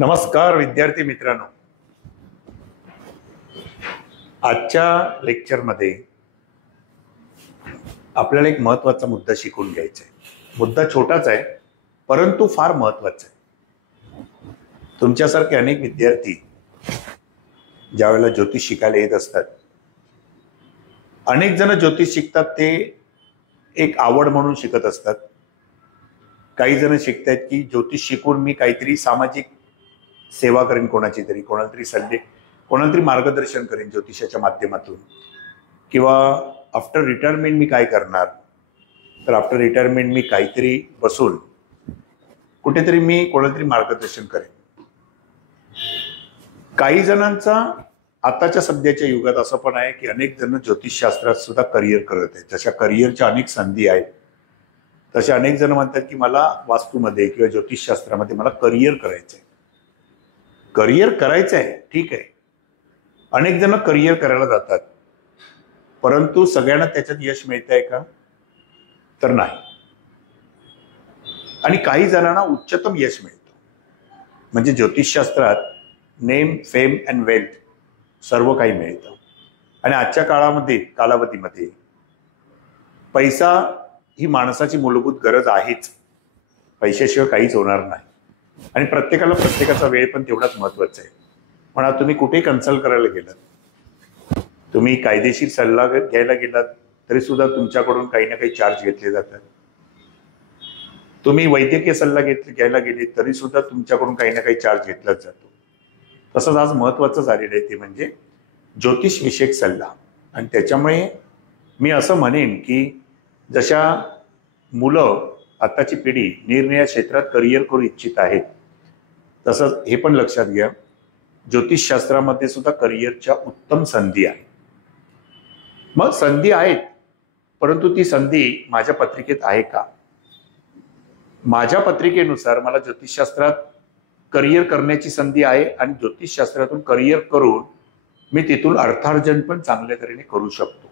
नमस्कार विद्यार्थी मित्रांनो, आजच्या लेक्चरमध्ये आपल्याला एक महत्त्वाचा मुद्दा शिकून घ्यायचा आहे। मुद्दा छोटाच आहे परंतु फार महत्त्वाचा आहे। तुमच्यासारखे अनेक विद्यार्थी ज्यावेळेला ज्योतिष शिकायला येत असतात, अनेक जण ज्योतिष शिकतात ते एक आवड म्हणून शिकत असतात। काही जण शिकतात की ज्योतिष शिकून मी काहीतरी सामाजिक सेवा करेन, कोणाची तरी कोणाला तरी सल्ले, कोणाला तरी मार्गदर्शन करेन ज्योतिषाच्या माध्यमातून, किंवा आफ्टर रिटायरमेंट मी काय करणार, तर आफ्टर रिटायरमेंट मी काहीतरी बसून कुठेतरी मी कोणाला तरी मार्गदर्शन करेन। काही जणांचा आताच्या सध्याच्या युगात असं पण आहे की अनेक जण ज्योतिषशास्त्रात सुद्धा करिअर करत आहेत। जशा करिअरच्या अनेक संधी आहेत तसे अनेक जण म्हणतात की मला वास्तूमध्ये किंवा ज्योतिषशास्त्रामध्ये मला करिअर करायचं आहे। करिअर करायचं आहे, ठीक आहे, अनेक जण करिअर करायला जातात, परंतु सगळ्यांना त्याच्यात यश मिळत आहे का, तर नाही। आणि काही जणांना उच्चतम यश मिळतं, म्हणजे ज्योतिषशास्त्रात नेम, फेम अँड वेल्थ सर्व काही मिळतं। आणि आजच्या कालावधीमध्ये पैसा ही माणसाची मूलभूत गरज आहेच, पैशाशिवाय काहीच होणार नाही। आणि प्रत्येकाला प्रत्येकाचा वेळ पण तेवढाच महत्वाचा आहे। म्हणा तुम्ही कुठे कन्सल्ट करायला गेलात, तुम्ही कायदेशीर सल्ला घ्यायला गेलात तरी सुद्धा तुमच्याकडून काही ना काही चार्ज घेतले जातात। तुम्ही वैद्यकीय सल्ला घ्यायला गेले तरी सुद्धा तुमच्याकडून काही ना काही चार्ज घेतलाच जातो। तसंच आज महत्वाचं झालेलं आहे ते म्हणजे ज्योतिष विषयक सल्ला। आणि त्याच्यामुळे मी असं म्हणेन की जशा मुलं, आताची पिढी निरनिराळ्या क्षेत्रात करिअर करू इच्छित आहेत, तसंच हे पण लक्षात घ्या ज्योतिषशास्त्रामध्ये सुद्धा करिअरच्या उत्तम संधी आहेत। मग संधी आहेत, परंतु ती संधी माझ्या पत्रिकेत आहे का? माझ्या पत्रिकेनुसार मला ज्योतिषशास्त्रात करिअर करण्याची संधी आहे आणि ज्योतिषशास्त्रातून करिअर करून मी तिथून अर्थार्जन पण चांगल्या तऱ्हेने करू शकतो।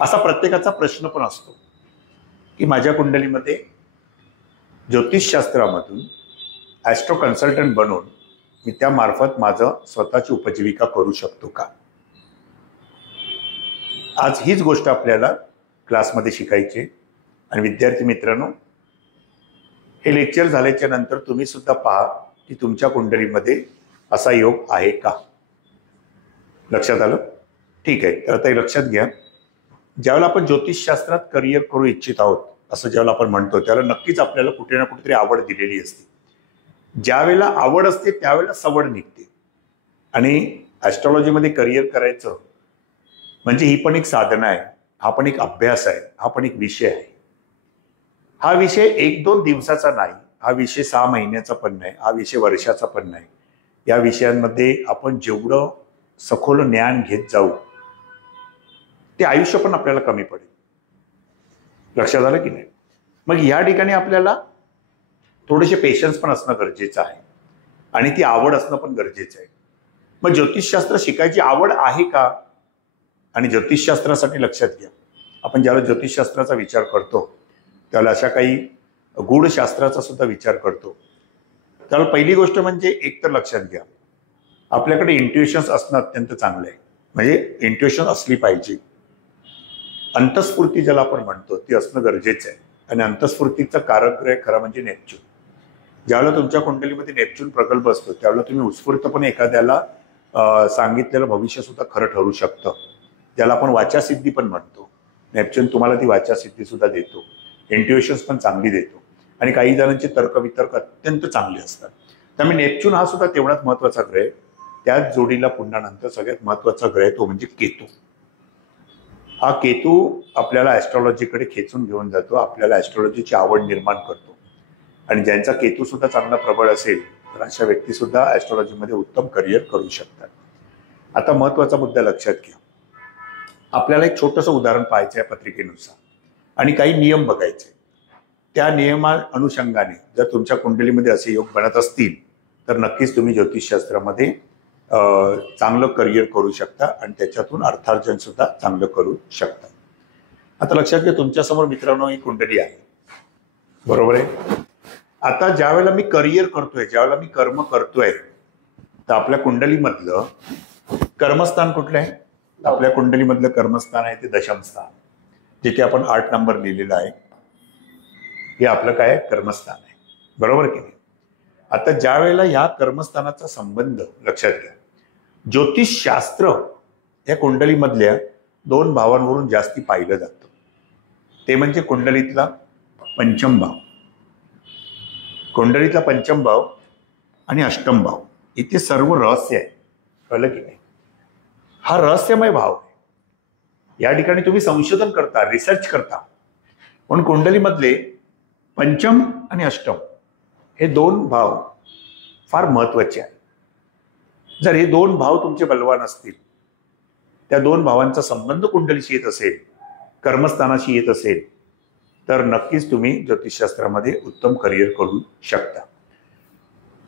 असा प्रत्येकाचा प्रश्न पण असतो की माझ्या कुंडलीमध्ये ज्योतिषशास्त्रामधून ॲस्ट्रो कन्सल्टंट बनून मी त्यामार्फत माझं स्वतःची उपजीविका करू शकतो का? आज हीच गोष्ट आपल्याला क्लासमध्ये शिकायची। आणि विद्यार्थी मित्रांनो, हे लेक्चर झाल्याच्या नंतर तुम्ही सुद्धा पहा की तुमच्या कुंडलीमध्ये असा योग आहे का। लक्षात आलं? ठीक आहे, तर आता हे लक्षात घ्या, ज्यावेळेला आपण ज्योतिषशास्त्रात करिअर करू इच्छित आहोत असं ज्यावेळेला आपण म्हणतो, त्यावेळेला नक्कीच आपल्याला कुठे ना कुठेतरी आवड दिलेली असते। ज्या वेळेला आवड असते त्यावेळेला सवड निघते। आणि ॲस्ट्रॉलॉजीमध्ये करिअर करायचं म्हणजे ही पण एक साधना आहे, हा पण एक अभ्यास आहे, हा पण एक विषय आहे। हा विषय 1-2 दिवसाचा नाही, हा विषय 6 महिन्याचा पण नाही, हा विषय वर्षाचा पण नाही। या विषयांमध्ये आपण जेवढं सखोल ज्ञान घेत जाऊ ते आयुष्य पण आपल्याला कमी पडेल। लक्षात आलं की नाही? मग या ठिकाणी आपल्याला थोडेसे पेशन्स पण असणं गरजेचं आहे आणि ती आवड असणं पण गरजेचं आहे। मग ज्योतिषशास्त्र शिकायची आवड आहे का? आणि ज्योतिषशास्त्रासाठी लक्षात घ्या, आपण ज्यावेळेला ज्योतिषशास्त्राचा विचार करतो त्यावेळेला अशा काही गूढशास्त्राचा सुद्धा विचार करतो। त्यावेळेला पहिली गोष्ट म्हणजे एक तर लक्षात घ्या, आपल्याकडे इंट्युशन्स असणं अत्यंत चांगलं आहे, म्हणजे इंट्युशन असली पाहिजे। अंतस्फूर्ती ज्याला आपण म्हणतो ती असणं गरजेचं आहे। आणि अंतस्फूर्तीचं कारक ग्रह खरं म्हणजे नेपच्यून। ज्यावेळेला तुमच्या कुंडलीमध्ये नेपच्यून प्रकल्प असतो त्यावेळेला तुम्ही उत्स्फूर्तपणे एखाद्याला सांगितलेलं भविष्य सुद्धा खरं ठरू शकतं, ज्याला आपण वाचासिद्धी पण म्हणतो। नेपच्यून तुम्हाला ती वाचासिद्धी सुद्धा देतो, इंट्युशन्स पण चांगली देतो, आणि काही जणांचे तर्कवितर्क अत्यंत चांगले असतात। त्यामुळे नेपच्यून हा सुद्धा तेवढाच महत्वाचा ग्रह आहे। त्याच जोडीला पुन्हा नंतर सगळ्यात महत्वाचा ग्रह आहे तो म्हणजे केतू। हा केतू आपल्याला ॲस्ट्रॉलॉजीकडे खेचून घेऊन जातो, आपल्याला ॲस्ट्रॉलॉजीची आवड निर्माण करतो। आणि ज्यांचा केतू सुद्धा चांगला प्रबळ असेल तर अशा व्यक्ती सुद्धा ॲस्ट्रॉलॉजीमध्ये उत्तम करिअर करू शकतात। आता महत्वाचा मुद्दा लक्षात घ्या, आपल्याला एक छोटंसं उदाहरण पाहायचं आहे पत्रिकेनुसार आणि काही नियम बघायचे। त्या नियमा अनुषंगाने जर तुमच्या कुंडलीमध्ये असे योग बनत असतील तर नक्कीच तुम्ही ज्योतिषशास्त्रामध्ये चांगलं करिअर करू शकता आणि त्याच्यातून अर्थार्जन सुद्धा चांगलं करू शकता। आता लक्षात घ्या, तुमच्यासमोर मित्रांनो ही कुंडली आहे, बरोबर आहे? आता ज्या वेळेला मी करिअर करतोय, ज्यावेळेला मी कर्म करतोय, तर आपल्या कुंडलीमधलं कर्मस्थान कुठलं आहे? आपल्या कुंडलीमधलं कर्मस्थान आहे ते दशम स्थान, जिथे आपण 8 नंबर लिहिलेला आहे. हे आपलं काय कर्मस्थान आहे, बरोबर की नाही? आता ज्या वेळेला ह्या कर्मस्थानाचा संबंध लक्षात घ्या, ज्योतिषशास्त्र या कुंडलीमधल्या 2 भावांवरून जास्ती पाहिलं जातं. ते म्हणजे कुंडलीतला पंचम भाव, कुंडलीतला पंचम भाव आणि अष्टम भाव. इथे सर्व रहस्य आहे, कळलं की नाही? हा रहस्यमय भाव आहे. या ठिकाणी तुम्ही संशोधन करता, रिसर्च करता, पण कुंडलीमधले पंचम आणि अष्टम हे 2 भाव फार महत्वाचे आहेत. जर हे 2 भाव तुमचे बलवान असतील, त्या 2 भावांचा संबंध कुंडलीशी येत असेल, कर्मस्थानाशी येत असेल, तर नक्कीच तुम्ही ज्योतिषशास्त्रामध्ये उत्तम करिअर करू शकता.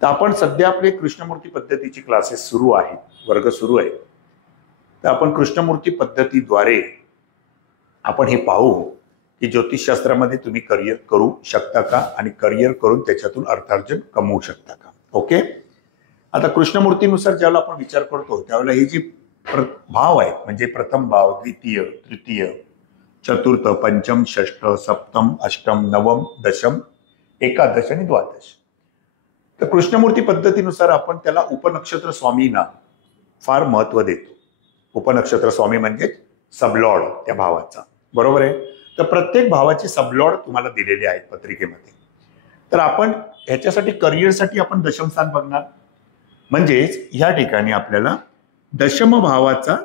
तर आपण सध्या आपले कृष्णमूर्ती पद्धतीचे क्लासेस सुरू आहेत, वर्ग सुरू आहेत. तर आपण कृष्णमूर्ती पद्धतीद्वारे आपण हे पाहू की ज्योतिषशास्त्रामध्ये तुम्ही करिअर करू शकता का, आणि करिअर करून त्याच्यातून अर्थार्जन कमवू शकता का. ओके. आता कृष्णमूर्तीनुसार ज्यावेळेला आपण विचार करतो, त्यावेळेला हे जे भाव आहेत, म्हणजे प्रथम भाव, द्वितीय, तृतीय, चतुर्थ, पंचम, षष्ठ, सप्तम, अष्टम, नवम, दशम, एकादश आणि द्वादश. तर कृष्णमूर्ती पद्धतीनुसार आपण त्याला उपनक्षत्र स्वामींना फार महत्व देतो. उपनक्षत्र स्वामी म्हणजे सबलॉर्ड त्या भावाचा, बरोबर आहे? तर प्रत्येक भावाचे सबलॉर्ड तुम्हाला दिलेले आहेत पत्रिकेमध्ये. तर आपण ह्याच्यासाठी करिअरसाठी आपण दशम स्थान बघणार. म्हणजेच ह्या ठिकाणी आपल्याला दशम भावाचा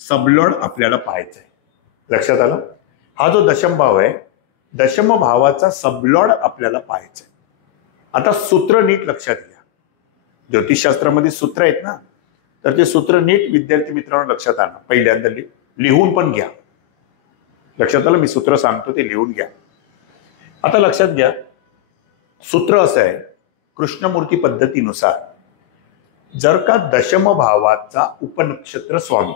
सबलॉर्ड आपल्याला पाहायचा आहे. लक्षात आलं? हा जो दशम भाव आहे, दशम भावाचा सबलॉर्ड आपल्याला पाहायचा आहे. आता सूत्र नीट लक्षात घ्या. ज्योतिषशास्त्रामध्ये सूत्र आहेत ना, तर ते सूत्र नीट विद्यार्थी मित्रांनो लक्षात आणा. पहिल्यांदा लिहून पण घ्या. लक्षात आलं? मी सूत्र सांगतो ते लिहून घ्या. आता लक्षात घ्या, सूत्र असं आहे, कृष्णमूर्ती पद्धतीनुसार जर का दशम भावाचा उपनक्षत्र स्वामी,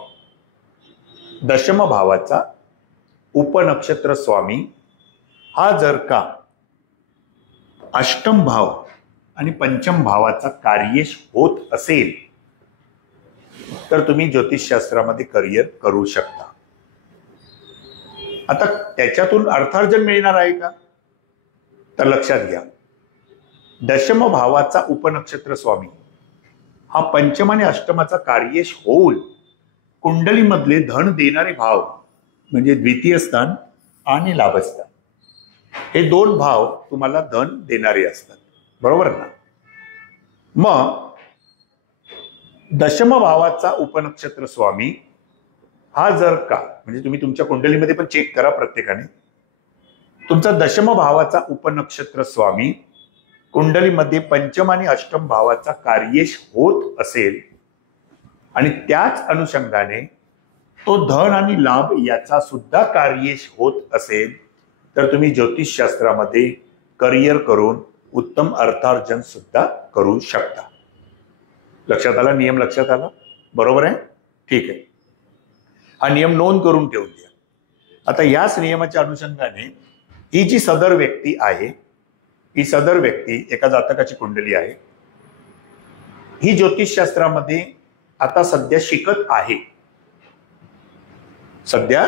दशम भावाचा उपनक्षत्र स्वामी हा जर का अष्टम भाव आणि पंचम भावाचा कार्येश होत असेल, तर तुम्ही ज्योतिषशास्त्रामध्ये करिअर करू शकता. आता त्याच्यातून अर्थार्जन मिळणार आहे का? तर लक्षात घ्या, दशम भावाचा उपनक्षत्र स्वामी हा पंचम आणि अष्टमाचा कार्येश होऊन कुंडलीमधले धन देणारे भाव म्हणजे द्वितीय स्थान आणि लाभस्थान, हे 2 भाव तुम्हाला धन देणारे असतात, बरोबर ना? मग दशम भावाचा उपनक्षत्र स्वामी हा जर का, म्हणजे तुम्ही तुमच्या कुंडलीमध्ये पण चेक करा प्रत्येकाने, तुमचा दशम भावाचा उपनक्षत्र स्वामी कुंडलीमध्ये पंचम आणि अष्टम भावाचा कार्येश होत असेल आणि त्याच अनुषंगाने तो धन आणि लाभ याचा सुद्धा कार्येश होत असेल, तर तुम्ही ज्योतिषशास्त्रामध्ये करिअर करून उत्तम अर्थार्जन सुद्धा करू शकता. लक्षात आला? नियम लक्षात आला? बरोबर आहे? ठीक आहे. हा नियम नोंद करून ठेवून द्या. आता याच नियमाच्या अनुषंगाने ही जी सदर व्यक्ती आहे, ही सदर व्यक्ती एका जातकाची कुंडली आहे. ही ज्योतिषशास्त्रामध्ये आता सध्या शिकत आहे, सध्या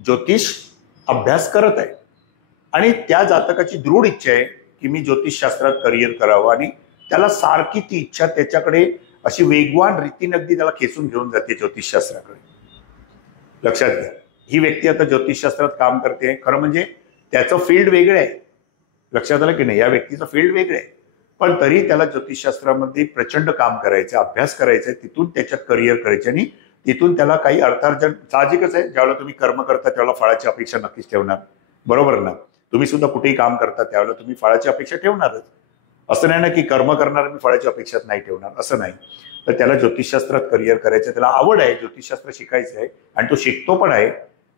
ज्योतिष अभ्यास करत आहे, आणि त्या जातकाची दृढ इच्छा आहे की मी ज्योतिषशास्त्रात करिअर करावं, आणि त्याला सारखी ती इच्छा त्याच्याकडे अशी वेगवान रीतीने अगदी त्याला खेचून घेऊन जाते ज्योतिषशास्त्राकडे. लक्षात घ्या, ही व्यक्ती आता ज्योतिषशास्त्रात काम करते. खरं म्हणजे त्याचं फील्ड वेगळं आहे. लक्षात आलं की नाही? या व्यक्तीचं फील्ड वेगळं आहे, पण तरी त्याला ज्योतिषशास्त्रामध्ये प्रचंड काम करायचं, अभ्यास करायचा, तिथून त्याच्यात करिअर करायचे, आणि तिथून त्याला काही अर्थार्जन. साहजिकच आहे, ज्यावेळेला तुम्ही कर्म करता त्यावेळेला फळाची अपेक्षा नक्कीच ठेवणार, बरोबर ना? तुम्ही सुद्धा कुठेही काम करता त्यावेळेला तुम्ही फळाची अपेक्षा ठेवणारच. असं नाही ना की कर्म करणार मी फळाची अपेक्षा नाही ठेवणार, असं नाही. तर त्याला ज्योतिषशास्त्रात करिअर करायचं, त्याला आवड आहे, ज्योतिषशास्त्र शिकायचं आहे, आणि तो शिकतो पण आहे,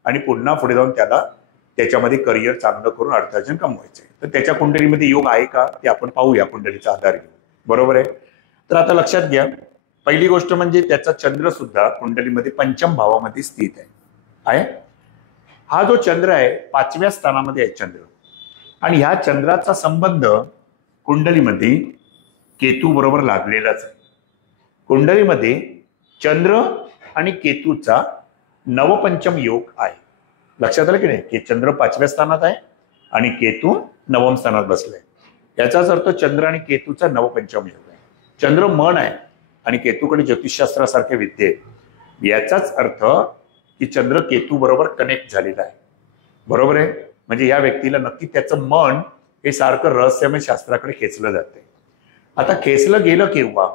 आणि पुन्हा पुढे जाऊन त्याला त्याच्यामध्ये करिअर चांगलं करून अर्थार्जन कमवायचं आहे. तर त्याच्या कुंडलीमध्ये योग आहे का ते आपण पाहूया कुंडलीचा आधार घेऊन, बरोबर आहे? तर आता लक्षात घ्या, पहिली गोष्ट म्हणजे त्याचा चंद्र सुद्धा कुंडलीमध्ये पंचम भावामध्ये स्थित आहे. हा जो चंद्र आहे 5व्या स्थानामध्ये आहे चंद्र, आणि ह्या चंद्राचा संबंध कुंडलीमध्ये केतू बरोबर लागलेलाच आहे. कुंडलीमध्ये चंद्र आणि केतूचा नवपंचम योग आहे. लक्षात आलं की नाही, की चंद्र 5व्या स्थानात आहे आणि केतू 9व्या स्थानात बसलाय. याचाच अर्थ चंद्र आणि केतूचा नवपंचम योग आहे. चंद्र मन आहे आणि केतूकडे ज्योतिषशास्त्रासारखे विद्ये आहे. याचाच अर्थ की चंद्र केतू बरोबर कनेक्ट झालेला आहे. बरोबर आहे. म्हणजे या व्यक्तीला नक्की त्याचं मन हे सारखं रहस्यमय शास्त्राकडे खेचलं जाते. आता खेचलं गेलं केव्हा,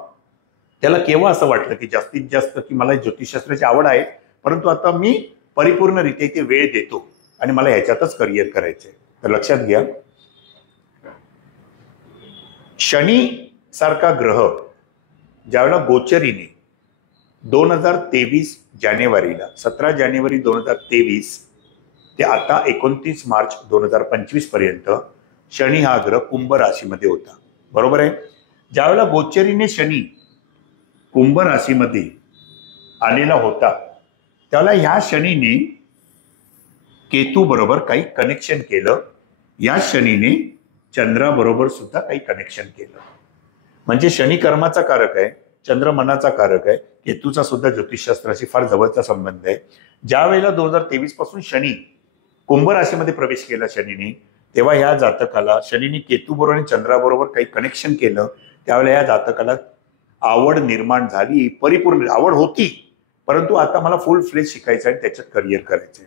त्याला केव्हा असं वाटलं की जास्तीत जास्त की मला ज्योतिषशास्त्राची आवड आहे, परंतु आता मी परिपूर्णरित्या ते वेळ देतो आणि मला ह्याच्यातच करिअर करायचंय. तर लक्षात घ्या, शनी सारखा ग्रह ज्यावेळेला गोचरीने 2023 जानेवारीला 17 जानेवारी 2023 ते आता 29 मार्च 2025 पर्यंत शनी हा ग्रह कुंभ राशीमध्ये होता. बरोबर आहे. ज्यावेळेला गोचरीने शनी कुंभ राशीमध्ये आलेला होता त्यावेळेला ह्या शनीने केतू बरोबर काही कनेक्शन केलं. या शनीने चंद्राबरोबर सुद्धा काही कनेक्शन केलं. म्हणजे शनी कर्माचा कारक आहे, चंद्र मनाचा कारक आहे, केतूचा सुद्धा ज्योतिषशास्त्राशी फार जवळचा संबंध आहे. ज्या वेळेला 2023 पासून शनी कुंभ राशीमध्ये प्रवेश केला शनीने, तेव्हा ह्या जातकाला शनीने केतू बरोबर आणि चंद्राबरोबर काही कनेक्शन केलं. त्यावेळेला या जातकाला आवड निर्माण झाली. परिपूर्ण आवड होती, परंतु आता मला फुल फ्लेज शिकायचं आणि त्याच्यात करिअर करायचंय.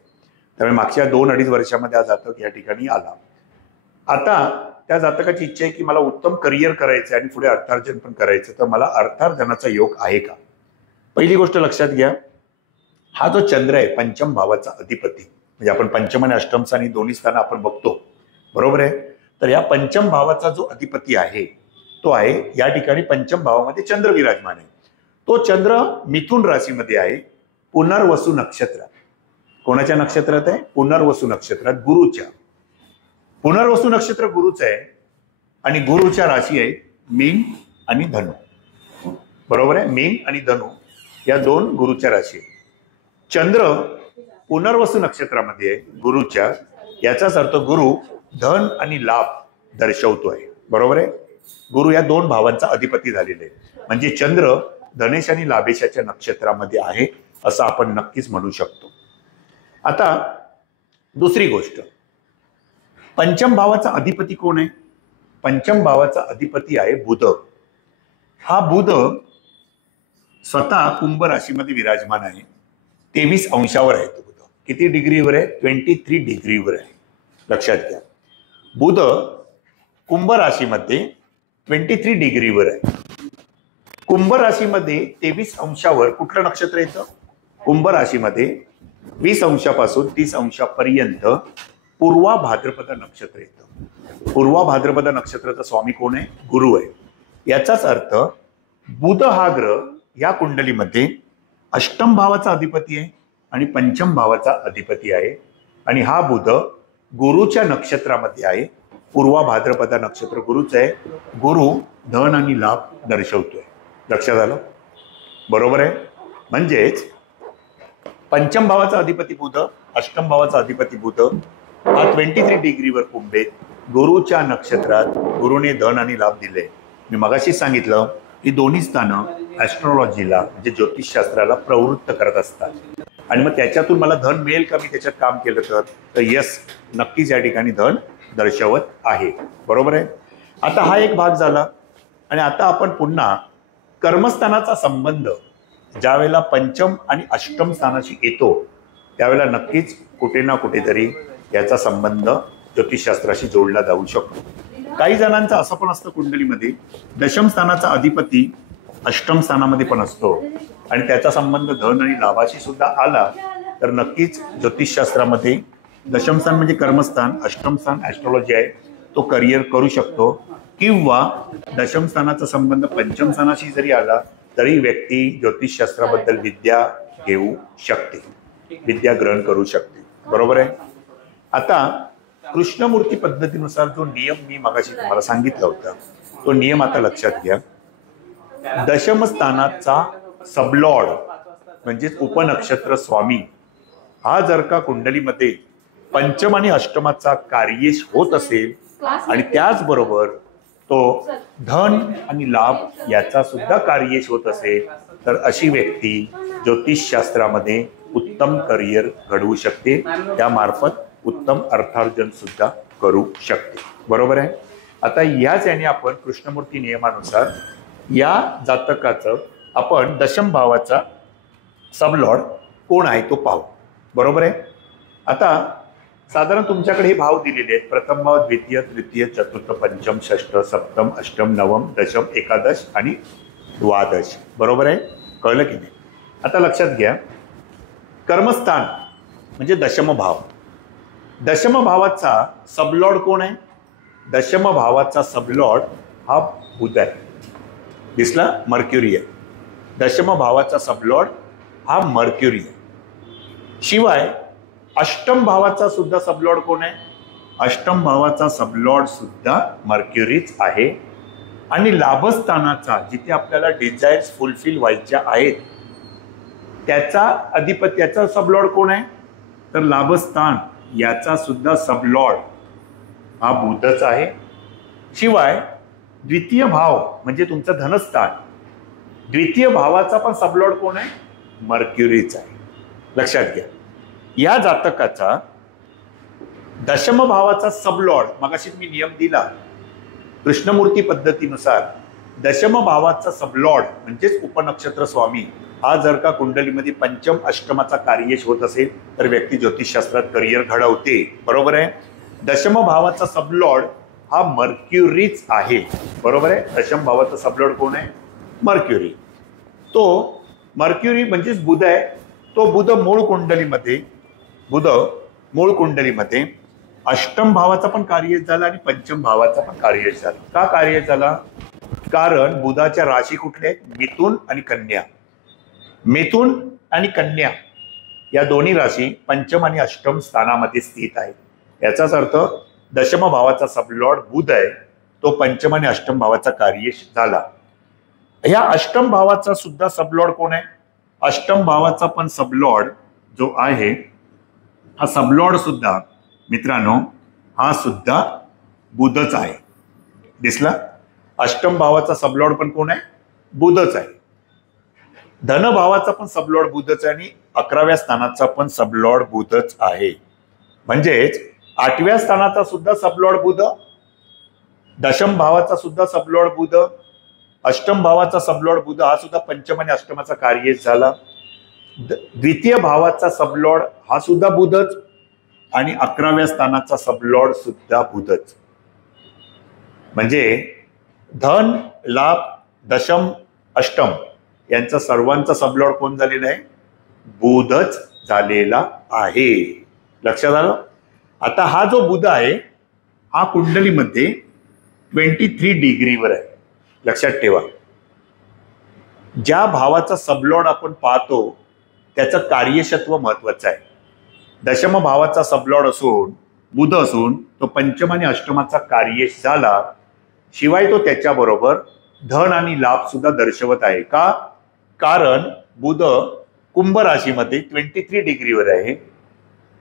त्यामुळे मागच्या 2-2.5 वर्षामध्ये हा जातक या ठिकाणी आला. आता त्या जातकाची इच्छा आहे की मला उत्तम करिअर करायचं आणि पुढे अर्थार्जन पण करायचं, तर मला अर्थार्जनाचा योग आहे का. पहिली गोष्ट लक्षात घ्या, हा जो चंद्र आहे पंचम भावाचा अधिपती, म्हणजे आपण पंचम आणि अष्टम स्थानी दोन्ही स्थान आपण बघतो. बरोबर आहे. तर या पंचम भावाचा जो अधिपती आहे तो आहे या ठिकाणी पंचम भावामध्ये चंद्र विराजमान आहे. तो चंद्र मिथुन राशीमध्ये आहे, पुनर्वसू नक्षत्रात. कोणाच्या नक्षत्रात आहे? पुनर्वसू नक्षत्रात, गुरुच्या. पुनर्वसू नक्षत्र गुरुचं आहे आणि गुरुच्या राशी आहे मीन आणि धनु. बरोबर आहे. मीन आणि धनु या दोन गुरुच्या राशी आहे. चंद्र पुनर्वसू नक्षत्रामध्ये आहे गुरुच्या. याचाच अर्थ गुरु धन आणि लाभ दर्शवतोय. बरोबर आहे. गुरु या दोन भावांचा अधिपती झालेला आहे. म्हणजे चंद्र धनेश आणि लाभेशाच्या नक्षत्रामध्ये आहे असं आपण नक्कीच म्हणू शकतो. आता दुसरी गोष्ट, पंचम भावाचा अधिपती कोण आहे? पंचम भावाचा अधिपती आहे बुध. हा बुध स्वतः कुंभ राशीमध्ये विराजमान आहे. 23 अंशावर आहे तो बुध. किती डिग्रीवर आहे? 23 डिग्रीवर आहे. लक्षात घ्या, बुध कुंभ राशीमध्ये 23 डिग्रीवर आहे. कुंभ राशीमध्ये 23 अंशावर कुठलं नक्षत्र येतं? कुंभ राशीमध्ये 20 अंशापासून 30 अंशापर्यंत पूर्वा भाद्रपद नक्षत्र येतं. पूर्वा भाद्रपद नक्षत्राचा स्वामी कोण आहे? गुरु आहे. याचाच अर्थ बुध हा ग्रह या कुंडलीमध्ये अष्टम भावाचा अधिपती आहे आणि पंचम भावाचा अधिपती आहे. आणि हा बुध गुरुच्या नक्षत्रामध्ये आहे. पूर्वा भाद्रपद नक्षत्र गुरुचं आहे. गुरु धन आणि लाभ दर्शवतोय. लक्षात आलं? बरोबर आहे. म्हणजेच पंचम भावाचा अधिपती बुध, अष्टम भावाचा अधिपती बुध हा 23 डिग्रीवर कुंभेत गुरुच्या नक्षत्रात गुरुने धन आणि लाभ दिले. मी मगाशी सांगितलं की दोन्ही स्थानं ऍस्ट्रॉलॉजीला म्हणजे ज्योतिषशास्त्राला प्रवृत्त करत असतात आणि मग त्याच्यातून मला धन मिळेल का मी त्याच्यात काम केलं तर यस, नक्कीच या ठिकाणी धन दर्शवत आहे. बरोबर आहे. आता हा एक भाग झाला आणि आता आपण पुन्हा कर्मस्थानाचा संबंध ज्या वेळेला पंचम आणि अष्टम स्थानाशी येतो त्यावेळेला नक्कीच कुठे ना कुठेतरी याचा संबंध ज्योतिषशास्त्राशी जोडला जाऊ शकतो. काही जणांचं असं पण असतं कुंडलीमध्ये दशम स्थानाचा अधिपती अष्टम स्थानामध्ये पण असतो आणि त्याचा संबंध धन आणि लाभाशी सुद्धा आला तर नक्कीच ज्योतिषशास्त्रामध्ये दशम स्थान म्हणजे कर्मस्थान, अष्टम स्थान ऍस्ट्रॉलॉजी आहे, तो करिअर करू शकतो. किंवा दशम स्थानाचा संबंध पंचम स्थानाशी जरी आला तरी व्यक्ती ज्योतिषशास्त्राबद्दल विद्या घेऊ शकते, विद्या ग्रहण करू शकते. बरोबर आहे. आता कृष्णमूर्ती पद्धतीनुसार जो नियम मी मगाशी तुम्हाला सांगितला होता तो नियम आता लक्षात घ्या. दशम स्थानाचा सबलॉर्ड म्हणजेच उपनक्षत्र स्वामी हा जर का कुंडलीमध्ये पंचम आणि अष्टमाचा कार्येश होत असेल आणि त्याचबरोबर तो धन आणि लाभ याचा सुद्धा कार्येश होत असेल तर अशी व्यक्ती ज्योतिषशास्त्रामध्ये उत्तम करिअर घडवू शकते, त्यामार्फत उत्तम अर्थार्जन सुद्धा करू शकते. बरोबर आहे. आता याच याने आपण कृष्णमूर्ती नियमानुसार या जातकाचं आपण दशम भावाचा सबलॉर्ड कोण आहे तो पाहू. बरोबर आहे. आता साधारण तुमच्याकडे हे भाव दिलेले आहेत. प्रथम भाव, द्वितीय, तृतीय, चतुर्थ, पंचम, षष्ठ, सप्तम, अष्टम, नवम, दशम, एकादश आणि द्वादश. बरोबर आहे. कळलं की नाही. आता लक्षात घ्या, कर्मस्थान म्हणजे दशम भाव. दशम भावाचा सबलॉर्ड कोण आहे? दशम भावाचा सबलॉर्ड हा बुध आहे. दिसला? मर्क्युरी आहे. दशम भावाचा सबलॉर्ड हा मर्क्युरी आहे. शिवाय अष्टम भावाचा सुद्धा सबलॉर्ड कोण आहे? अष्टम भावाचा सबलॉर्ड सुद्धा मर्क्युरीच आहे. आणि लाभस्थानाचा, जिथे आपल्याला डिझायर्स फुलफिल व्हायच्या आहेत, त्याचा अधिपत्याचा सबलॉर्ड कोण आहे? तर लाभस्थान याचा सुद्धा सबलॉर्ड हा बुधच आहे. शिवाय द्वितीय भाव म्हणजे तुमचं धनस्थान, द्वितीय भावाचा पण सबलॉर्ड कोण आहे? मर्क्युरीच आहे. लक्षात घ्या, या जातकाचा दशम भावाचा सबलॉर्ड, मगाशी मी नियम दिला कृष्णमूर्ती पद्धतीनुसार, दशम भावाचा सबलॉर्ड म्हणजेच उपनक्षत्र स्वामी हा जर का कुंडलीमध्ये पंचम अष्टमाचा कार्येश होत असेल तर व्यक्ती ज्योतिषशास्त्रात करिअर घडवते. बरोबर आहे. दशम भावाचा सबलॉर्ड हा मर्क्युरीच आहे. बरोबर आहे. दशम भावाचा सबलॉर्ड कोण आहे? मर्क्युरी. तो मर्क्युरी म्हणजेच बुध आहे. तो बुध मूळ कुंडलीमध्ये अष्टम भावाचा पण कार्येश झाला आणि पंचम भावाचा पण कार्येश झाला. का कार्येश झाला? कारण बुधाच्या राशी कुठल्या आहेत? मिथुन आणि कन्या. मिथुन आणि कन्या या दोन्ही राशी पंचम आणि अष्टम स्थानामध्ये स्थित आहेत. याचाच अर्थ दशम भावाचा सबलॉर्ड बुध आहे, तो पंचम आणि अष्टम भावाचा कार्येश झाला. ह्या अष्टम भावाचा सुद्धा सबलॉर्ड कोण आहे? अष्टम भावाचा पण सबलॉर्ड जो आहे, हा सबलॉर्ड सुद्धा मित्रांनो हा सुद्धा बुधच आहे. दिसला? अष्टम भावाचा सबलॉर्ड पण कोण आहे? बुधच आहे. धन भावाचा पण सबलॉर्ड बुधच आहे आणि 11व्या स्थानाचा पण सबलॉर्ड बुधच आहे. म्हणजेच 8व्या स्थानाचा सुद्धा सबलॉर्ड बुध, दशम भावाचा सुद्धा सबलॉर्ड बुध, अष्टम भावाचा सबलॉर्ड बुध हा सुद्धा पंचम आणि अष्टमाचा कार्येश झाला. द्वितीय भावाचा सबलॉर्ड हा सुद्धा बुधच आणि 11व्या स्थानाचा सबलॉर्ड सुद्धा बुधच. म्हणजे धन, लाभ, दशम, अष्टम यांचा सर्वांचा सबलॉर्ड कोण झालेला आहे? बुधच झालेला आहे. लक्षात आलं? आता हा जो बुध आहे हा कुंडलीमध्ये 23 डिग्रीवर आहे. लक्षात ठेवा, ज्या भावाचा सबलॉर्ड आपण पाहतो त्याचं कार्यक्षत्व महत्वाचं आहे. दशम भावाचा सबलॉर्ड असून बुध असून तो पंचम आणि अष्टमाचा कार्येश झाला. शिवाय तो त्याच्याबरोबर धन आणि लाभ सुद्धा दर्शवत आहे. का? कारण बुध कुंभ राशीमध्ये 23 डिग्रीवर आहे.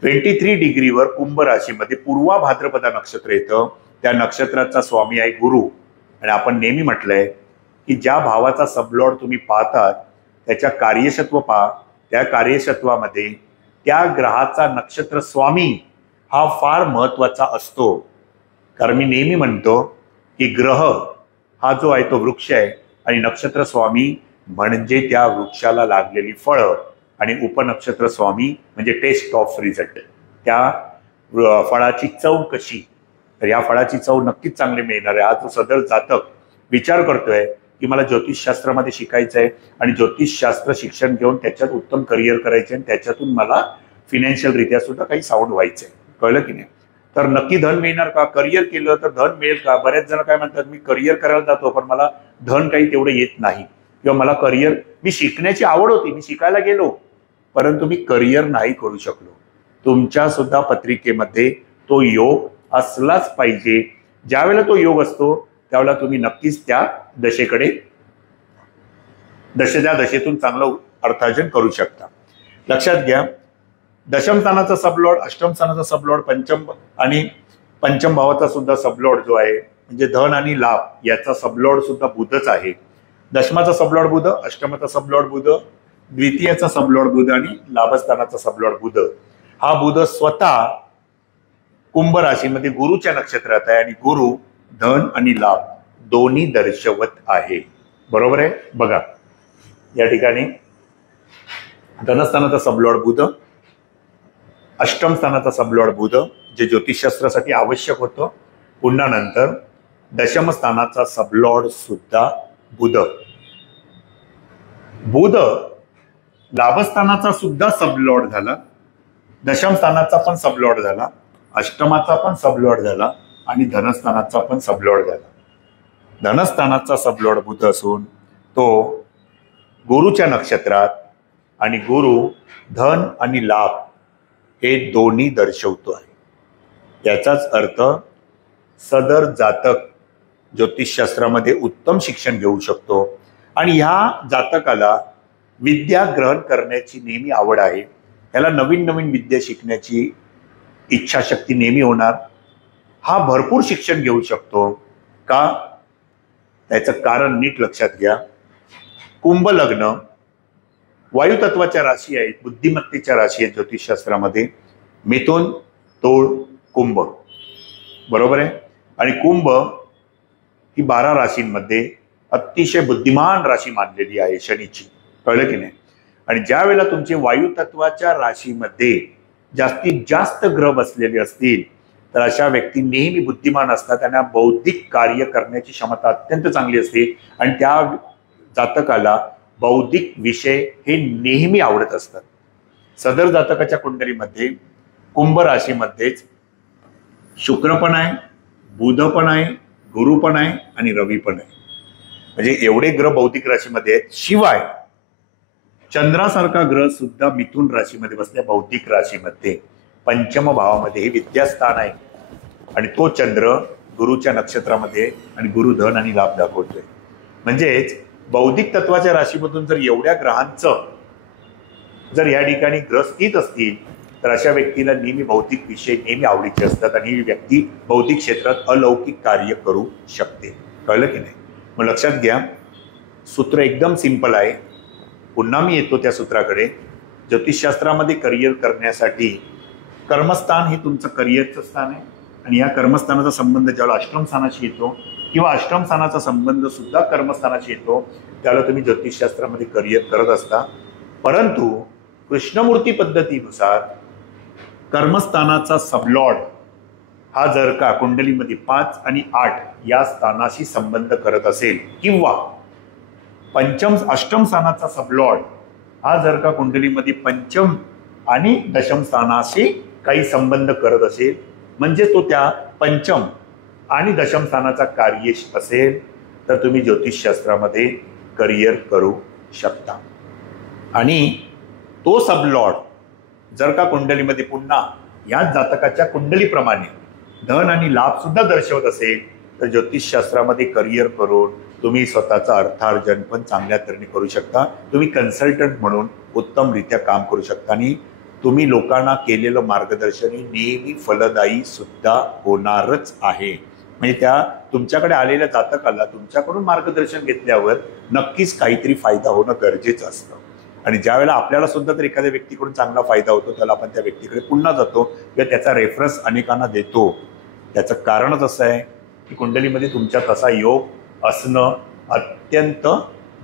23 डिग्रीवर कुंभ राशीमध्ये पूर्वा भाद्रपदा नक्षत्र येतं. त्या नक्षत्राचा स्वामी आहे गुरु. आणि आपण नेहमी म्हटलंय की ज्या भावाचा सबलॉर्ड तुम्ही पाहतात त्याच्या कार्यक्षत्व पहा. त्या कार्यक्षत्वामध्ये त्या ग्रहाचा नक्षत्र स्वामी हा फार महत्वाचा असतो. कारण मी नेहमी म्हणतो की ग्रह हा जो आहे तो वृक्ष आहे आणि नक्षत्र स्वामी म्हणजे त्या वृक्षाला लागलेली फळं आणि उपनक्षत्र स्वामी म्हणजे टेस्ट ऑफ रिझल्ट. त्या फळाची चव कशी? तर या फळाची चव नक्कीच चांगली मिळणार आहे. हा जो सदर जातक विचार करतोय की मला ज्योतिषशास्त्रामध्ये शिकायचं आहे आणि ज्योतिषशास्त्र शिक्षण घेऊन त्याच्यात उत्तम करिअर करायचे आणि त्याच्यातून मला फिनान्शियल रित्या सुद्धा काही साऊंड व्हायचंय. कळलं की नाही? तर नक्की धन मिळणार का? करिअर केलं तर धन मिळेल का? बरेच जण काय म्हणतात, मी करिअर करायला जातो पण मला धन काही तेवढं येत नाही, किंवा मला करिअर, मी शिकण्याची आवड होती, मी शिकायला गेलो परंतु मी करिअर नाही करू शकलो. तुमच्या सुद्धा पत्रिकेमध्ये तो योग असलाच पाहिजे. ज्यावेळेला तो योग असतो त्यावेळेला तुम्ही नक्कीच त्या दशेतून चांगलं अर्थार्जन करू शकता. लक्षात घ्या, दशम स्थानाचा सबलॉर्ड, अष्टम स्थानाचा सबलॉर्ड, पंचम भावाचा सुद्धा सबलॉर्ड जो आहे म्हणजे धन आणि लाभ याचा सबलॉर्ड सुद्धा बुधच आहे. दशमाचा सबलॉर्ड बुध, अष्टमाचा सबलॉर्ड बुध, द्वितीयाचा सबलॉर्ड बुध आणि लाभस्थानाचा सबलॉर्ड बुध. हा बुध स्वतः कुंभ राशीमध्ये गुरुच्या नक्षत्रात आहे आणि गुरु धन आणि लाभ दोन्ही दर्शवत आहे. बरोबर आहे. बघा या ठिकाणी धनस्थानाचा सबलॉर्ड बुध, अष्टम स्थानाचा सबलॉर्ड बुध जे ज्योतिषशास्त्रासाठी आवश्यक होतं. पुन्हा नंतर दशम स्थानाचा सबलॉर्ड सुद्धा बुध. बुध लाभस्थानाचा सुद्धा सबलॉर्ड झाला, दशम स्थानाचा पण सबलॉर्ड झाला, अष्टमाचा पण सबलॉर्ड झाला आणि धनस्थानाचा पण सबलॉर्ड झाला. धनस्थानाचा सबलॉर्ड बुध असून तो गुरुच्या नक्षत्रात आणि गुरु धन आणि लाभ हे दोन्ही दर्शवतो आहे. याचाच अर्थ सदर जातक ज्योतिषशास्त्रामध्ये उत्तम शिक्षण घेऊ शकतो आणि ह्या जातकाला विद्या ग्रहण करण्याची नेहमी आवड आहे. त्याला नवीन नवीन विद्या शिकण्याची इच्छाशक्ती नेहमी होणार. हा भरपूर शिक्षण घेऊ शकतो का? त्याचं कारण नीट लक्षात घ्या. कुंभ लग्न वायुतत्वाच्या राशी आहेत, बुद्धिमत्तेच्या राशी आहेत ज्योतिषशास्त्रामध्ये. मिथुन, तूळ, कुंभ. बरोबर आहे. आणि कुंभ ही 12 राशींमध्ये अतिशय बुद्धिमान राशी मानलेली आहे शनीची. कळलं की नाही? आणि ज्या वेळेला तुमचे वायुतत्वाच्या राशीमध्ये जास्तीत जास्त ग्रह बसलेले असतील तर अशा व्यक्ती नेहमी बुद्धिमान असतात. त्यांना बौद्धिक कार्य करण्याची क्षमता अत्यंत चांगली असते आणि त्या जातकाला बौद्धिक विषय हे नेहमी आवडत असतात. सदर जातकाच्या कुंडलीमध्ये कुंभ राशीमध्येच शुक्र पण आहे, बुध पण आहे, गुरु पण आहे आणि रवी पण आहे. म्हणजे एवढे ग्रह बौद्धिक राशीमध्ये आहेत. शिवाय चंद्रासारखा ग्रह सुद्धा मिथुन राशीमध्ये बसल्या बौद्धिक राशीमध्ये पंचम भावामध्ये हे विद्यास्थान आहे आणि तो चंद्र गुरुच्या नक्षत्रामध्ये आणि गुरु धन आणि लाभ दाखवतोय. म्हणजेच बौद्धिक तत्वाच्या राशीमधून जर एवढ्या ग्रहांचं जर या ठिकाणी ग्रह स्थित असतील तर अशा व्यक्तीला नेहमी बौद्धिक विषय नेहमी आवडीचे असतात आणि ही व्यक्ती बौद्धिक क्षेत्रात अलौकिक कार्य करू शकते. कळलं की नाही? मग लक्षात घ्या. सूत्र एकदम सिंपल आहे. पुन्हा मी येतो त्या सूत्राकडे. ज्योतिषशास्त्रामध्ये करिअर करण्यासाठी कर्मस्थान हे तुमचं करिअरचं स्थान आहे आणि या कर्मस्थानाचा संबंध ज्यावेळेला अष्टम स्थानाशी येतो किंवा अष्टम स्थानाचा संबंध सुद्धा कर्मस्थानाशी येतो त्याला तुम्ही ज्योतिषशास्त्रामध्ये करिअर करत असता. परंतु कृष्णमूर्ती पद्धतीनुसार कर्मस्थानाचा सबलॉर्ड हा जर का कुंडलीमध्ये 5 आणि 8 या स्थानाशी संबंध करत असेल किंवा अष्टम स्थानाचा सबलॉर्ड हा जर का कुंडलीमध्ये पंचम आणि दशम स्थानाशी काही संबंध करत असेल म्हणजे तो त्या पंचम आणि दशम स्थानाचा कार्येश असेल तर तुम्ही ज्योतिषशास्त्रामध्ये करिअर करू शकता. आणि तो सबलॉर्ड जर का कुंडलीमध्ये पुन्हा याच जातकाच्या कुंडलीप्रमाणे धन आणि लाभ सुद्धा दर्शवत असेल तर ज्योतिषशास्त्रामध्ये करिअर करून तुम्ही स्वतःचं अर्थार्जन पण चांगल्या तऱ्हेने करू शकता. तुम्ही कन्सल्टंट म्हणून उत्तमरित्या काम करू शकता आणि तुम्ही लोकांना केलेलं मार्गदर्शन हे नेहमी फलदायी सुद्धा होणारच आहे. म्हणजे त्या तुमच्याकडे आलेल्या जातकाला तुमच्याकडून मार्गदर्शन घेतल्यावर नक्कीच काहीतरी फायदा होणं गरजेचं असतं. आणि ज्या वेळेला आपल्याला सुद्धा तर एखाद्या व्यक्तीकडून चांगला फायदा होतो त्याला आपण त्या व्यक्तीकडे पुन्हा जातो किंवा त्याचा रेफरन्स अनेकांना देतो. त्याचं कारणच असं आहे की कुंडलीमध्ये तुमच्या तसा योग असणं अत्यंत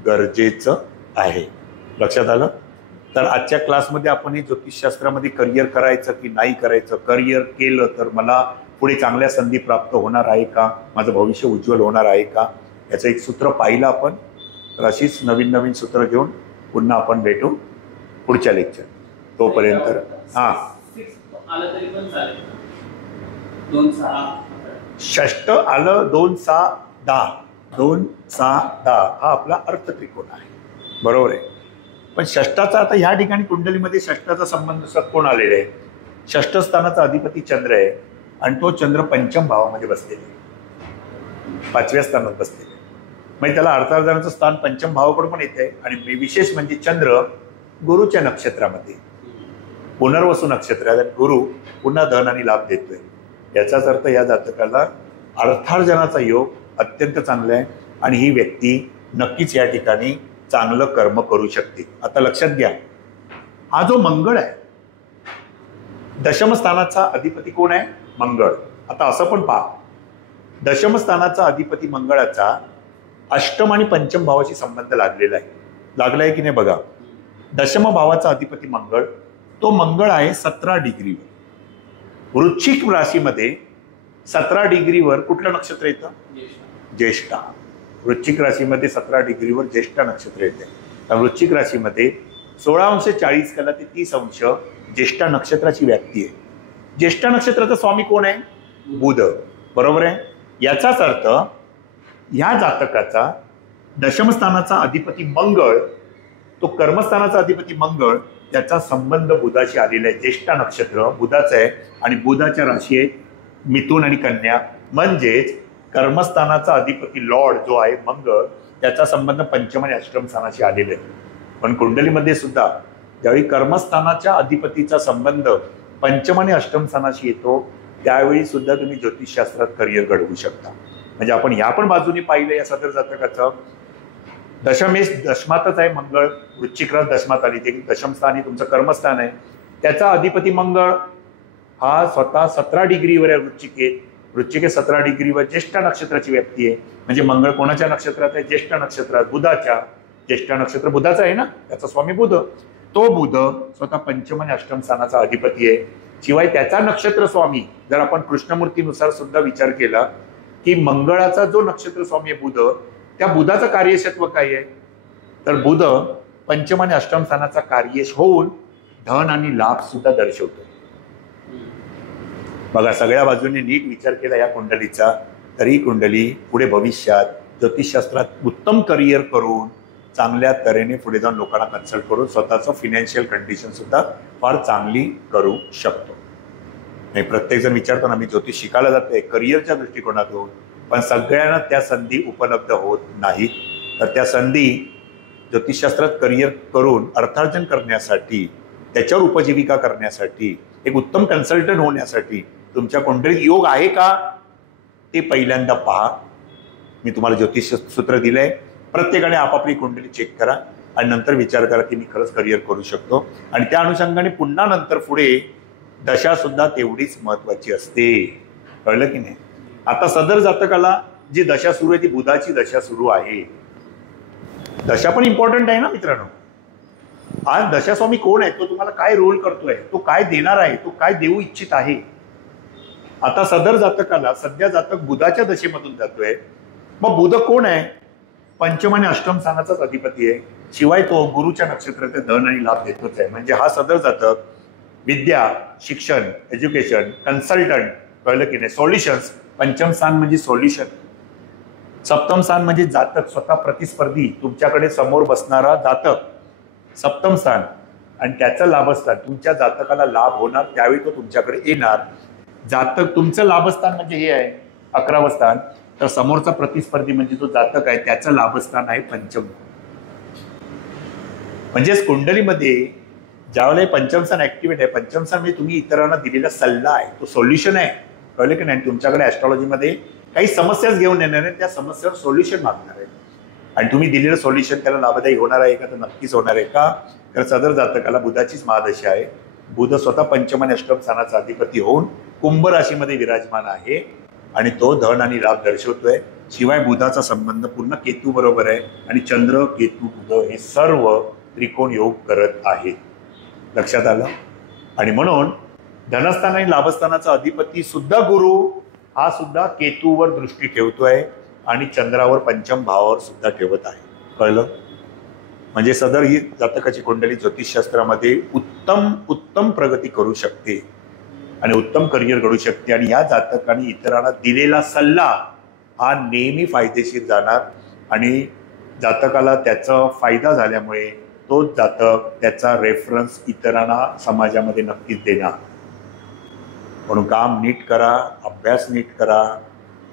गरजेचं आहे. लक्षात आलं? तर आजच्या क्लासमध्ये आपण हे ज्योतिषशास्त्रामध्ये करिअर करायचं की नाही करायचं, करिअर केलं तर मला पुढे चांगल्या संधी प्राप्त होणार आहे का, माझं भविष्य उज्ज्वल होणार आहे का, याचं एक सूत्र पाहिलं आपण. तर अशीच नवीन नवीन सूत्र घेऊन पुन्हा आपण भेटू पुढच्या लेक्चर. तोपर्यंत षष्ट आलं 2 6 10 2 6 10 हा आपला अर्थ त्रिकोण आहे. बरोबर आहे. पण षष्टाचा आता ह्या ठिकाणी कुंडलीमध्ये षष्टाचा संबंध सत्कोण आलेला आहे. षष्ठ स्थानाचा अधिपती चंद्र आहे आणि तो चंद्र पंचम भावामध्ये बसलेला आहे, 5व्या स्थानात बसलेला आहे. म्हणजे त्याला अर्थार्जनाचं स्थान पंचम भावाकडून पण येते. आणि विशेष म्हणजे चंद्र गुरुच्या नक्षत्रामध्ये पुनर्वसू नक्षत्रात गुरु पुन्हा धन आणि लाभ देतोय. याचाच अर्थ या जातकाला अर्थार्जनाचा योग अत्यंत चांगला आहे आणि ही व्यक्ती नक्कीच या ठिकाणी चांगलं कर्म करू शकते. आता लक्षात घ्या, हा जो मंगळ आहे, दशमस्थानाचा अधिपती कोण आहे? मंगळ. आता असं पण पहा, दशमस्थानाचा अधिपती मंगळाचा अष्टम आणि पंचम भावाशी संबंध लागलेला आहे. लागलाय की नाही बघा. दशम भावाचा अधिपती मंगळ, तो मंगळ आहे 17 डिग्रीवर. वृश्चिक राशीमध्ये 17 डिग्रीवर कुठलं नक्षत्र येतं? ज्येष्ठा. वृश्चिक राशीमध्ये 17 डिग्रीवर ज्येष्ठा नक्षत्र येते. तर वृश्चिक राशीमध्ये 16°40 ते 30° ज्येष्ठा नक्षत्राची व्याप्ती आहे. ज्येष्ठा नक्षत्राचा स्वामी कोण आहे? बुध. बरोबर आहे. याचाच अर्थ या जातकाचा दशमस्थानाचा अधिपती मंगळ, तो कर्मस्थानाचा अधिपती मंगळ, त्याचा संबंध बुधाशी आलेला आहे. ज्येष्ठा नक्षत्र बुधाचं आहे आणि बुधाच्या राशी आहे मिथुन आणि कन्या. म्हणजेच कर्मस्थानाचा अधिपती लॉर्ड जो आहे मंगळ, त्याचा संबंध पंचम आणि अष्टम स्थानाशी आलेला आहे. पण कुंडलीमध्ये सुद्धा ज्यावेळी कर्मस्थानाच्या अधिपतीचा संबंध पंचम आणि अष्टम स्थानाशी येतो, त्यावेळी सुद्धा तुम्ही ज्योतिषशास्त्रात करिअर घडवू शकता. म्हणजे आपण ह्या पण बाजूने पाहिलं या सदर जातकाचं. दशमेश दशमातच आहे मंगळ, वृश्चिक रास दशमात आली, ते दशम स्थानी तुमचं कर्मस्थान आहे. त्याचा अधिपती मंगळ हा स्वतः 17 डिग्रीवर आहे वृश्चिकेत. वृश्चिकेत 17 डिग्रीवर ज्येष्ठा नक्षत्राची व्याप्ती आहे. म्हणजे मंगळ कोणाच्या नक्षत्रात आहे? ज्येष्ठा नक्षत्रात, बुधाच्या. ज्येष्ठा नक्षत्र बुधाचं आहे ना, त्याचा स्वामी बुध. तो बुध स्वतः पंचम आणि अष्टम स्थानाचा अधिपती आहे. शिवाय त्याचा नक्षत्र स्वामी, जर आपण कृष्णमूर्तीनुसार सुद्धा विचार केला की मंगळाचा जो नक्षत्र स्वामी आहे बुध, त्या बुधाचं कार्यक्षेत्र काय आहे? तर बुध पंचम आणि अष्टम स्थानाचा कार्यश होऊन धन आणि लाभ सुद्धा दर्शवतो. बघा, सगळ्या बाजूने नीट विचार केला या कुंडलीचा, तरी कुंडली पुढे भविष्यात ज्योतिषशास्त्रात उत्तम करिअर करून चांगल्या तऱ्हेने पुढे जाऊन लोकांना कन्सल्ट करून स्वतःचं फिनान्शियल कंडिशन सुद्धा फार चांगली करू शकतो. नाही, प्रत्येक जण विचारतो ना, मी ज्योतिष शिकायला जातोय करिअरच्या दृष्टिकोनातून, पण सगळ्यांना त्या संधी उपलब्ध होत नाहीत. तर त्या संधी ज्योतिषशास्त्रात करिअर करून अर्थार्जन करण्यासाठी, त्याच्यावर उपजीविका करण्यासाठी, एक उत्तम कन्सल्टंट होण्यासाठी तुमच्या कुंडलीत योग आहे का ते पहिल्यांदा पहा. मी तुम्हाला ज्योतिष सूत्र दिलंय. प्रत्येकाने आपापली कुंडली चेक करा आणि नंतर विचार करा की मी खरंच करिअर करू शकतो. आणि त्या अनुषंगाने पुन्हा नंतर पुढे दशा सुद्धा तेवढीच महत्वाची असते. कळलं की नाही? आता सदर जातकाला जी दशा सुरू आहे ती बुधाची दशा सुरू आहे. दशा पण इम्पॉर्टंट आहे ना मित्रांनो. आज दशास्वामी कोण आहे, तो तुम्हाला काय रोल करतोय, तो काय देणार आहे, तो काय देऊ इच्छित आहे. आता सदर जातकाला सध्या जातक बुधाच्या दशेमधून जातोय. मग बुध कोण आहे? पंचम आणि अष्टम स्थानाचाच अधिपती आहे. शिवाय तो गुरुच्या नक्षत्रात धन आणि लाभ देतोच आहे. म्हणजे हा सदर जातक विद्या, शिक्षण, एज्युकेशन, कन्सल्टंट, कळलं की नाही, सॉल्युशन्स. पंचम स्थान म्हणजे सॉल्युशन, सप्तम स्थान म्हणजे जातक स्वतः प्रतिस्पर्धी, तुमच्याकडे समोर बसणारा जातक, सप्तम स्थान. आणि त्याचं लाभस्थान, तुमच्या जातकाला लाभ होणार त्यावेळी तो तुमच्याकडे येणार. जातक तुमचं लाभस्थान म्हणजे हे आहे 11वं स्थान. तर समोरचा प्रतिस्पर्धी म्हणजे जो जातक आहे त्याचं लाभस्थान आहे पंचम. म्हणजेच कुंडलीमध्ये ज्यावेळेला पंचम स्थान ऍक्टिव्हेट आहे, पंचम स्थान म्हणजे तुम्ही इतरांना दिलेला सल्ला आहे, तो सोल्युशन आहे. कळलं की नाही? तुमच्याकडे ऍस्ट्रॉलॉजीमध्ये काही समस्याच घेऊन येणार आहे, त्या समस्येवर सोल्युशन मागणार आहे. आणि तुम्ही दिलेलं सोल्युशन त्याला लाभदायी होणार आहे का? तर नक्कीच होणार आहे. का? तर सदर जातकाला बुधाचीच महादशा आहे. बुध स्वतः पंचम आणि अष्टम स्थानाचा अधिपती होऊन कुंभ राशीमध्ये विराजमान आहे आणि तो धन आणि लाभ दर्शवतोय. शिवाय बुधाचा संबंध पूर्ण केतू बरोबर आहे आणि चंद्र, केतू, बुध हे सर्व त्रिकोण योग करत आहेत. लक्षात आलं? आणि म्हणून धनस्थान आणि लाभस्थानाचा अधिपती सुद्धा गुरु हा सुद्धा केतूवर दृष्टी ठेवतोय आणि चंद्रावर पंचम भावावर सुद्धा ठेवत आहे. कळलं? म्हणजे सदर ही जातकाची कुंडली ज्योतिषशास्त्रामध्ये उत्तम प्रगती करू शकते आणि उत्तम करिअर घडू शकते. आणि या जातकाने इतरांना दिलेला सल्ला हा नेहमी फायदेशीर जाणार आणि जातकाला त्याचा फायदा झाल्यामुळे तो जातक त्याचा रेफरन्स इतरांना समाजामध्ये नक्कीच देणार. म्हणून काम नीट करा, अभ्यास नीट करा.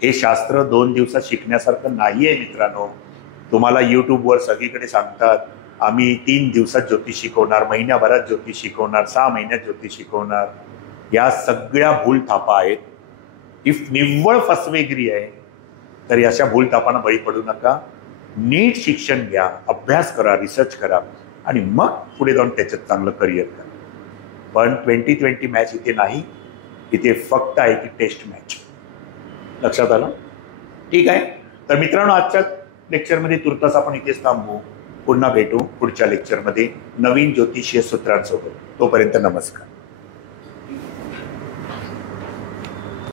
हे शास्त्र 2 दिवसात शिकण्यासारखं नाही आहे मित्रांनो. तुम्हाला यूट्यूबवर सगळीकडे सांगतात आम्ही 3 दिवसात ज्योतिष शिकवणार, महिन्याभरात ज्योतिष शिकवणार, 6 महिन्यात ज्योतिष शिकवणार. या सगळ्या भूल थापा आहेत. ही निव्वळ फसवेगिरी आहे. तर अशा भूलतापांना बळी पडू नका. नीट शिक्षण घ्या, अभ्यास करा, रिसर्च करा आणि मग पुढे जाऊन त्याच्यात चांगलं करिअर करा. पण 2020 मॅच इथे नाही. इथे फक्त आहे ती टेस्ट मॅच. लक्षात आलं? ठीक आहे. तर मित्रांनो, आजच्या लेक्चरमध्ये तुर्तास आपण इथेच थांबू. पुन्हा भेटू पुढच्या लेक्चरमध्ये नवीन ज्योतिषीय सूत्रांसोबत. तोपर्यंत नमस्कार.